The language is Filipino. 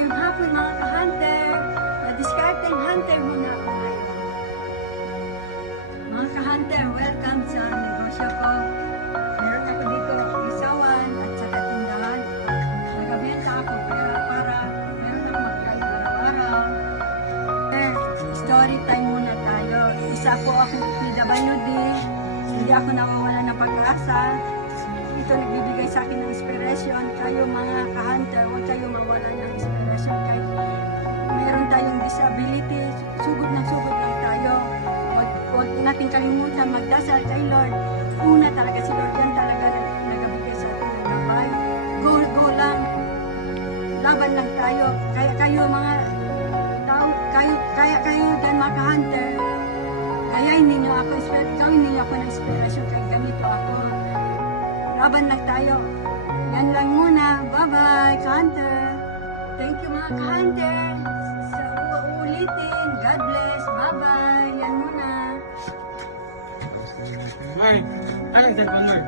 Ngayong hapon mga ka-hunter, na-discarding hunter muna ako ngayon. Mga ka-hunter, welcome sa negosyo ko. Meron ako dito isawan at saka tindahan. Nagabenta ako para meron ako magkain araw-araw. Story time muna tayo. Isa po akong PWD. Hindi ako nawawala ng pag-asa. Ito nagbibigay sa akin ng inspiration. Kayo mga ka-hunter, huwag kayo mawala ng inspiration. Kahit meron tayong disability, sugod lang tayo. Huwag natin kalimutan magdasal kay Lord. Una talaga si Lord, yan talaga nagbibigay sa atin ng gabay. Go lang. Laban lang tayo. Kaya kayo mga tao, kayo dyan mga ka-hunter, gayahin ninyo ako, gawin ninyo ako ng inspiration. Kaya ganito ako. Laban lang tayo. Yan lang muna. Bye-bye, ka-hunter. Thank you mga ka-hunter. Sa uulitin. God bless. Bye-bye. Yan muna. Mark, anong cellphone mo?